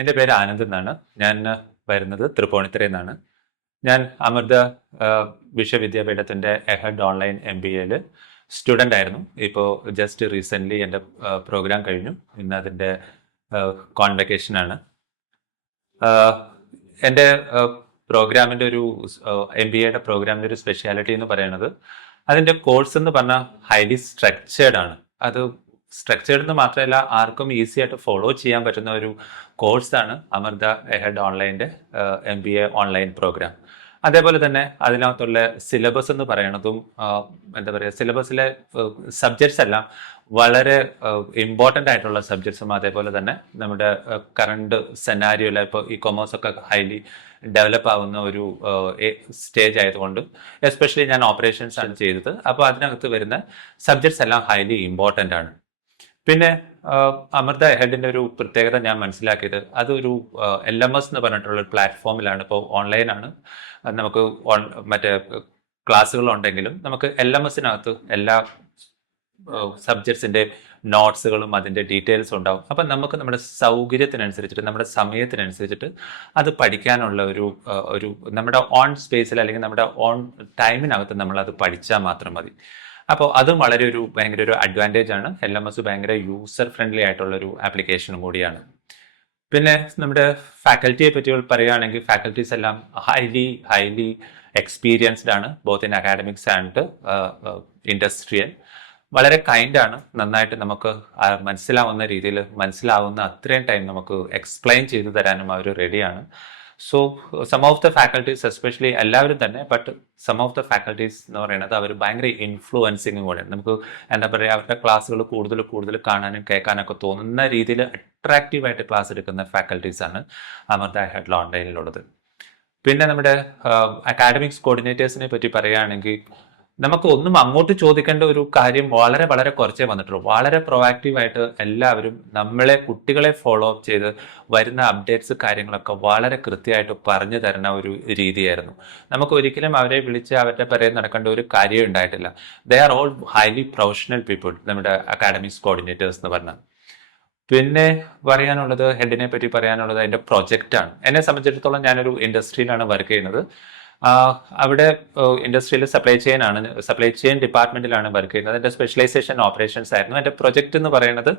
എൻ്റെ പേര് ആനന്ദ് എന്നാണ്. ഞാൻ വരുന്നത് തൃപ്പൂണിത്തുറയിൽ നിന്നാണ്. ഞാൻ അമൃത വിശ്വവിദ്യാപീഠത്തിൻ്റെ എഹഡ് ഓൺലൈൻ MBAയിൽ സ്റ്റുഡൻ്റ് ആയിരുന്നു. ഇപ്പോൾ ജസ്റ്റ് റീസെൻ്റ്ലി എൻ്റെ പ്രോഗ്രാം കഴിഞ്ഞു. ഇന്ന് അതിൻ്റെ കോൺവെക്കേഷനാണ്. എൻ്റെ പ്രോഗ്രാമിൻ്റെ ഒരു MBAയുടെ പ്രോഗ്രാമിൻ്റെ ഒരു സ്പെഷ്യാലിറ്റി എന്ന് പറയുന്നത് അതിൻ്റെ കോഴ്സ് എന്ന് പറഞ്ഞാൽ ഹൈലി സ്ട്രക്ചേർഡ് ആണ്. അത് സ്ട്രക്ചേർഡ് എന്ന് മാത്രമല്ല, ആർക്കും ഈസി ആയിട്ട് ഫോളോ ചെയ്യാൻ പറ്റുന്ന ഒരു കോഴ്സാണ് അമൃത എഹഡ് ഓൺലൈൻ്റെ MBA ഓൺലൈൻ പ്രോഗ്രാം. അതേപോലെ തന്നെ അതിനകത്തുള്ള സിലബസ് എന്ന് പറയുന്നതും എന്താ പറയുക, സിലബസിലെ സബ്ജക്ട്സ് എല്ലാം വളരെ ഇമ്പോർട്ടൻ്റ് ആയിട്ടുള്ള സബ്ജക്ട്സും, അതേപോലെ തന്നെ നമ്മുടെ കറണ്ട് സെനാരിയോയിൽ ഇപ്പോൾ ഈ കൊമേഴ്സ് ഒക്കെ ഹൈലി ഡെവലപ്പ് ആവുന്ന ഒരു സ്റ്റേജ് ആയതുകൊണ്ട്, എസ്പെഷ്യലി ഞാൻ ഓപ്പറേഷൻസ് ആണ് ചെയ്തത്. അപ്പോൾ അതിനകത്ത് വരുന്ന സബ്ജക്ട്സ് എല്ലാം ഹൈലി ഇമ്പോർട്ടൻ്റ് ആണ്. പിന്നെ അമൃത എഹഡിൻ്റെ ഒരു പ്രത്യേകത ഞാൻ മനസ്സിലാക്കിയത്, അതൊരു LMS എന്ന് പറഞ്ഞിട്ടുള്ള ഒരു പ്ലാറ്റ്ഫോമിലാണ്. ഇപ്പോൾ ഓൺലൈനാണ്, നമുക്ക് മറ്റേ ക്ലാസ്സുകളുണ്ടെങ്കിലും നമുക്ക് LMSനകത്ത് എല്ലാ സബ്ജക്ട്സിൻ്റെ നോട്ട്സുകളും അതിൻ്റെ ഡീറ്റെയിൽസും ഉണ്ടാവും. അപ്പം നമുക്ക് നമ്മുടെ സൗകര്യത്തിനനുസരിച്ചിട്ട്, നമ്മുടെ സമയത്തിനനുസരിച്ചിട്ട് അത് പഠിക്കാനുള്ള ഒരു നമ്മുടെ ഓൺ സ്പേസിൽ അല്ലെങ്കിൽ നമ്മുടെ ഓൺ ടൈമിനകത്ത് നമ്മളത് പഠിച്ചാൽ മാത്രം മതി. അപ്പോൾ അതും വളരെ ഭയങ്കര ഒരു അഡ്വാൻറ്റേജ് ആണ്. LMS ഭയങ്കര യൂസർ ഫ്രണ്ട്ലി ആയിട്ടുള്ളൊരു ആപ്ലിക്കേഷനും കൂടിയാണ്. പിന്നെ നമ്മുടെ ഫാക്കൽറ്റിയെ പറ്റി പറയുകയാണെങ്കിൽ, ഫാക്കൽറ്റീസ് എല്ലാം ഹൈലി എക്സ്പീരിയൻസ്ഡ് ആണ്, both in academics and industrial. വളരെ കൈൻഡാണ്. നന്നായിട്ട് നമുക്ക് മനസ്സിലാവുന്ന രീതിയിൽ, മനസ്സിലാവുന്ന അത്രയും ടൈം നമുക്ക് എക്സ്പ്ലെയിൻ ചെയ്തു തരാനും അവർ റെഡിയാണ്. So some of the faculties, especially എല്ലാവരും തന്നെ, but some of the faculties എന്ന് പറയുന്നത് അവർ ഭയങ്കര ഇൻഫ്ലുവൻസിങ് കൂടെയാണ്. നമുക്ക് എന്താ പറയുക, അവരുടെ ക്ലാസ്സുകൾ കൂടുതൽ കാണാനും കേൾക്കാനൊക്കെ തോന്നുന്ന രീതിയിൽ അട്രാക്റ്റീവായിട്ട് ക്ലാസ് എടുക്കുന്ന ഫാക്കൽറ്റീസാണ് അമൃത എഹഡ് ഓൺലൈനിലുള്ളത്. പിന്നെ നമ്മുടെ അക്കാഡമിക്സ് കോർഡിനേറ്റേഴ്സിനെ പറ്റി പറയുകയാണെങ്കിൽ, നമുക്ക് ഒന്നും അങ്ങോട്ട് ചോദിക്കേണ്ട ഒരു കാര്യം വളരെ കുറച്ചേ വന്നിട്ടുള്ളൂ. വളരെ പ്രൊവാക്റ്റീവായിട്ട് എല്ലാവരും കുട്ടികളെ ഫോളോ അപ്പ് ചെയ്ത് വരുന്ന അപ്ഡേറ്റ്സ് കാര്യങ്ങളൊക്കെ വളരെ കൃത്യമായിട്ട് പറഞ്ഞു തരുന്ന ഒരു രീതിയായിരുന്നു. നമുക്ക് ഒരിക്കലും അവരെ വിളിച്ച് അവരുടെ പിറകെ നടക്കേണ്ട ഒരു കാര്യം ഉണ്ടായിട്ടില്ല. They are all highly professional people, നമ്മുടെ അക്കാഡമിക്സ് കോർഡിനേറ്റേഴ്സ് എന്ന് പറഞ്ഞാൽ. പിന്നെ പറയാനുള്ളത്, ഹെഡിനെ പറ്റി പറയാനുള്ളത് അതിൻ്റെ പ്രൊജക്റ്റാണ്. എന്നെ സംബന്ധിച്ചിടത്തോളം ഞാനൊരു ഇൻഡസ്ട്രിയിലാണ് വർക്ക് ചെയ്യുന്നത്. അവിടെ ഇൻഡസ്ട്രിയിൽ സപ്ലൈ ചെയിൻ ഡിപ്പാർട്ട്മെന്റിലാണ് വർക്ക് ചെയ്യുന്നത്. എൻ്റെ സ്പെഷ്യലൈസേഷൻ ഓപ്പറേഷൻസ് ആയിരുന്നു. എൻ്റെ പ്രൊജക്റ്റ് എന്ന് പറയുന്നത്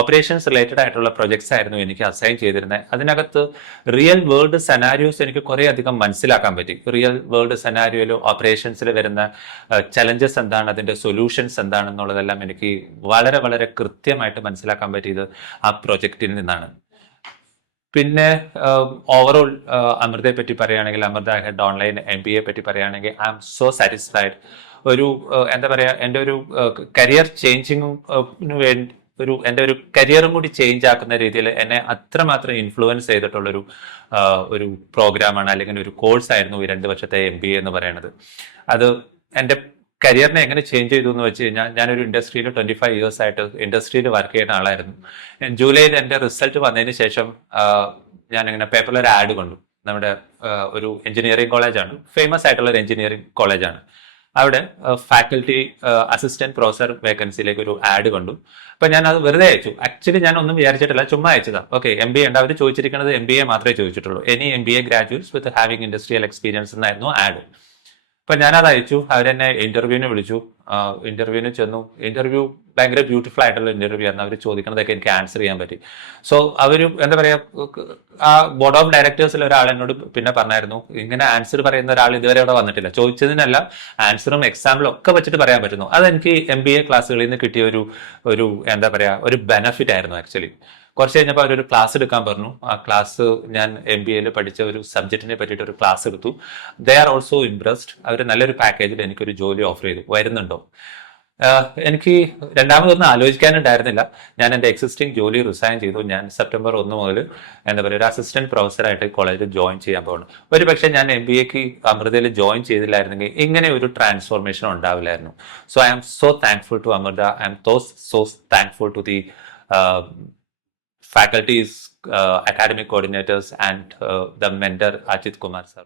ഓപ്പറേഷൻസ് റിലേറ്റഡ് ആയിട്ടുള്ള പ്രൊജക്ട്സ് ആയിരുന്നു എനിക്ക് അസൈൻ ചെയ്തിരുന്നത്. അതിനകത്ത് റിയൽ വേൾഡ് സെനാരിയോസ് എനിക്ക് കുറേ അധികം മനസ്സിലാക്കാൻ പറ്റി. റിയൽ വേൾഡ് സെനാരിയോയിൽ ഓപ്പറേഷൻസിൽ വരുന്ന ചലഞ്ചസ് എന്താണ്, അതിൻ്റെ സൊല്യൂഷൻസ് എന്താണെന്നുള്ളതെല്ലാം എനിക്ക് വളരെ കൃത്യമായിട്ട് മനസ്സിലാക്കാൻ പറ്റിയത് ആ പ്രൊജക്റ്റിൽ നിന്നാണ്. പിന്നെ ഓവറോൾ അമൃതയെ പറ്റി പറയുകയാണെങ്കിൽ, അമൃത എഹഡ് ഓൺലൈൻ MBA പറ്റി പറയുകയാണെങ്കിൽ, ഐ ആം സോ സാറ്റിസ്ഫൈഡ്. എന്താ പറയുക, എൻ്റെ ഒരു കരിയർ ചേഞ്ചിങ്ങിന് വേണ്ടി എൻ്റെ ഒരു കരിയറും കൂടി ചേഞ്ച് ആക്കുന്ന രീതിയിൽ എന്നെ അത്രമാത്രം ഇൻഫ്ലുവൻസ് ചെയ്തിട്ടുള്ളൊരു പ്രോഗ്രാമാണ്, അല്ലെങ്കിൽ ഒരു കോഴ്സായിരുന്നു ഈ 2 വർഷത്തെ MBA എന്ന് പറയുന്നത്. അത് എൻ്റെ കരിയറിനെ എങ്ങനെ ചേഞ്ച് ചെയ്തു എന്ന് വെച്ച് കഴിഞ്ഞാൽ, ഞാനൊരു ഇൻഡസ്ട്രിയിൽ 25 years ആയിട്ട് ഇൻഡസ്ട്രിയിൽ വർക്ക് ചെയ്യുന്ന ആളായിരുന്നു. ജൂലൈയിൽ എൻ്റെ റിസൾട്ട് വന്നതിന് ശേഷം ഞാനിങ്ങനെ പേപ്പറിൽ ഒരു ആഡ് കണ്ടു. നമ്മുടെ ഒരു എഞ്ചിനീയറിംഗ് കോളേജാണ്, ഫേമസ് ആയിട്ടുള്ള ഒരു എഞ്ചിനീയറിംഗ് കോളേജാണ്. അവിടെ ഫാക്കൽറ്റി അസിസ്റ്റന്റ് പ്രൊഫസർ വേക്കൻസിയിലേക്ക് ഒരു ആഡ് കണ്ടു. അപ്പൊ ഞാൻ അത് വെറുതെ അയച്ചു. ആക്ച്വലി ഞാൻ ഒന്നും വിചാരിച്ചിട്ടില്ല, ചുമ്മാ അയച്ചതാ. ഓക്കെ, MBA ഉണ്ട്, അവർ ചോദിച്ചിരിക്കുന്നത് MBA മാത്രമേ ചോദിച്ചിട്ടുള്ളൂ. Any MBA graduates with having industrial experience എന്നായിരുന്നു ആഡ്. അപ്പൊ ഞാനത് അയച്ചു. അവരെന്നെ ഇന്റർവ്യൂവിന് വിളിച്ചു. ഇന്റർവ്യൂവിന് ചെന്നു. ഇന്റർവ്യൂ ഭയങ്കര ബ്യൂട്ടിഫുൾ ആയിട്ടുള്ള ഇന്റർവ്യൂ ആയിരുന്നു. അവർ ചോദിക്കുന്നതൊക്കെ എനിക്ക് ആൻസർ ചെയ്യാൻ പറ്റി. സോ എന്താ പറയാ, ആ ബോർഡ് ഓഫ് ഡയറക്ടേഴ്സിൽ ഒരാൾ എന്നോട് പിന്നെ പറഞ്ഞായിരുന്നു, ഇങ്ങനെ ആൻസർ പറയുന്ന ഒരാൾ ഇതുവരെ അവിടെ വന്നിട്ടില്ല. ചോദിച്ചതിനല്ല, ആൻസറും എക്സാമ്പിളും ഒക്കെ വെച്ചിട്ട് പറയാൻ പറ്റുന്നു. അതെനിക്ക് MBA ക്ലാസ്സുകളിൽ നിന്ന് കിട്ടിയ ഒരു എന്താ പറയാ, ഒരു ബെനഫിറ്റ് ആയിരുന്നു ആക്ച്വലി. കുറച്ച് കഴിഞ്ഞപ്പോൾ അവരൊരു ക്ലാസ് എടുക്കാൻ പറഞ്ഞു. ആ ക്ലാസ് ഞാൻ MBAയിൽ പഠിച്ച ഒരു സബ്ജക്റ്റിനെ പറ്റിയിട്ട് ഒരു ക്ലാസ് എടുത്തു. They are also impressed. അവർ നല്ലൊരു പാക്കേജിൽ എനിക്കൊരു ജോലി ഓഫർ ചെയ്തു. വരുന്നുണ്ടോ? എനിക്ക് രണ്ടാമതൊന്നും ആലോചിക്കാനുണ്ടായിരുന്നില്ല. ഞാൻ എൻ്റെ എക്സിസ്റ്റിംഗ് ജോലി റിസൈൻ ചെയ്തു. ഞാൻ September 1 മുതൽ എന്താ പറയുക, ഒരു അസിസ്റ്റന്റ് പ്രൊഫസറായിട്ട് കോളേജിൽ ജോയിൻ ചെയ്യാൻ പോകുന്നു. ഒരു പക്ഷേ ഞാൻ MBAക്ക് അമൃതയിൽ ജോയിൻ ചെയ്തില്ലായിരുന്നെങ്കിൽ ഇങ്ങനെ ഒരു ട്രാൻസ്ഫോർമേഷൻ ഉണ്ടാവില്ലായിരുന്നു. So I am so thankful to Amrita. I am so thankful to the faculties, academic coordinators, and the mentor Ajit Kumar sir.